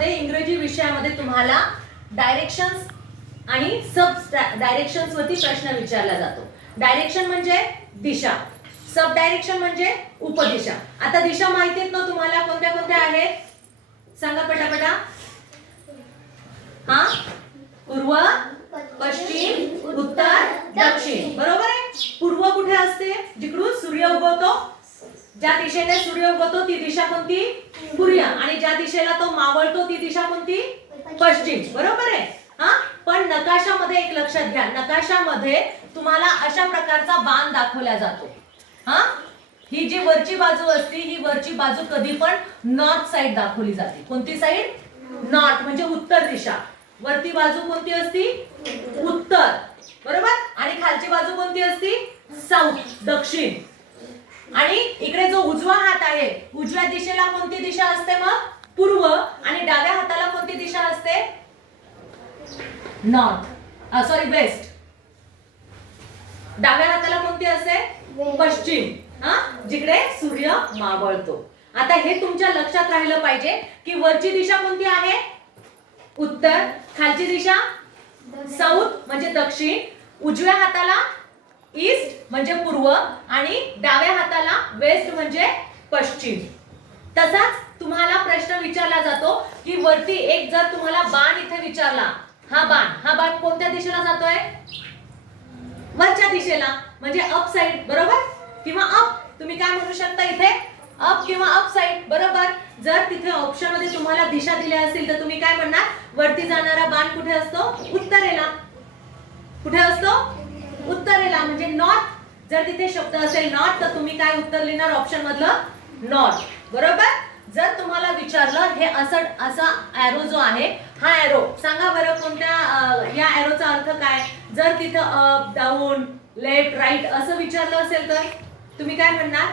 विषयामध्ये इंग्रजी विषयामध्ये तुम्हाला डायरेक्शन्स आणि सब डायरेक्शन्स वरती प्रश्न विचारला जातो. डायरेक्शन म्हणजे दिशा, सब डायरेक्शन म्हणजे उपदिशा. आता दिशा माहिती आहेत ना तुम्हाला, कोणत्या कोणत्या आहेत सांगा पटापटा. हा, पूर्व, पश्चिम, उत्तर, दक्षिण. बरोबर आहे. पूर्व कुठे असते? जिकडून सूर्य उगवतो, ज्या दिशेने सूर्य उगवतो ती दिशा कोणती? पूर्व. आणि ज्या दिशेला तो मावळतो ती दिशा कोणती? पश्चिम. बरोबर आहे. हा, पण नकाशामध्ये एक लक्षात घ्या, नकाशामध्ये तुम्हाला अशा प्रकारचा बाण दाखवला जातो. हा, ही जी वरची बाजू असते ही वरची बाजू कधी पण नॉर्थ साइड दाखवली जाते. कोणती साइड? नॉर्थ म्हणजे उत्तर दिशा. वरती बाजू कोणती असती? उत्तर. बरोबर. आणि खालची बाजू कोणती असती? साऊथ, दक्षिण. आणि इकडे जो उजवा हात आहे, उजव्या दिशेला कोणती दिशा असते मग? पूर्व. आणि डाव्या हाताला कोणती दिशा असते? North, sorry west. डाव्या हाताला कोणती असते? पश्चिम. हा, जिकडे सूर्य मावळतो. आता हे तुमच्या लक्षात राहिलं पाहिजे की वरची दिशा कोणती आहे? उत्तर. खालची दिशा साऊथ म्हणजे दक्षिण. उजव्या हाताला ईस्ट म्हणजे पूर्व आणि डाव्या हाताला वेस्ट म्हणजे पश्चिम. तसाच तुम्हाला प्रश्न विचारला जातो की वरती एक जर तुम्हाला बाण इथे विचारला, हा बाण कोणत्या दिशेला जातोय? वरच्या दिशेला म्हणजे अप साइड. बरोबर. किंवा अप, तुम्ही काय म्हणू शकता इथे? अप किंवा अप साइड. बरोबर. जर तिथे ऑप्शन मध्ये तुम्हाला दिशा दिल्या असतील तर तुम्ही काय म्हणणार? वरती जाणारा बाण कुठे असतो? उत्तरेला. कुठे असतो? उत्तरेला म्हणजे नॉर्थ. जर तिथे शब्द असेल नॉर्थ तर तुम्ही काय उत्तर लिहिणार? ऑप्शन मधलं नॉर्थ. बरोबर. जर तुम्हाला विचारलं हे असं असा एरो जो आहे, हा एरो सांगा बरं कोणत्या, या एरोचा अर्थ काय? जर तिथं अप, डाऊन, लेफ्ट, राईट असं विचारलं असेल तर तुम्ही काय म्हणणार?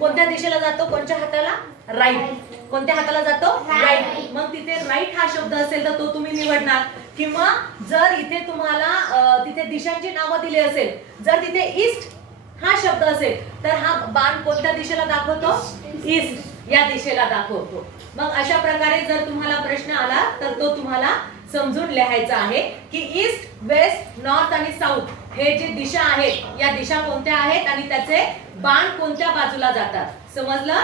कोणत्या दिशेला जातो? कोणत्या हाताला? राईट. कोणत्या हाताला जातो? राईट. मग तिथे राईट हा शब्द असेल तर तो तुम्ही निवडणार. किंवा जर इथे तुम्हाला तिथे दिशांची नावं दिली असेल, जर तिथे ईस्ट हा शब्द असेल तर हा बाण कोणत्या दिशेला दाखवतो? ईस्ट या दिशेला दाखवतो. मग अशा प्रकारे जर तुम्हाला प्रश्न आला तर तो तुम्हाला समजून लिहायचा आहे की ईस्ट, वेस्ट, नॉर्थ आणि साऊथ हे जे दिशा आहेत या दिशा कोणत्या आहेत आणि त्याचे बाण कोणत्या बाजूला जातात. समजलं?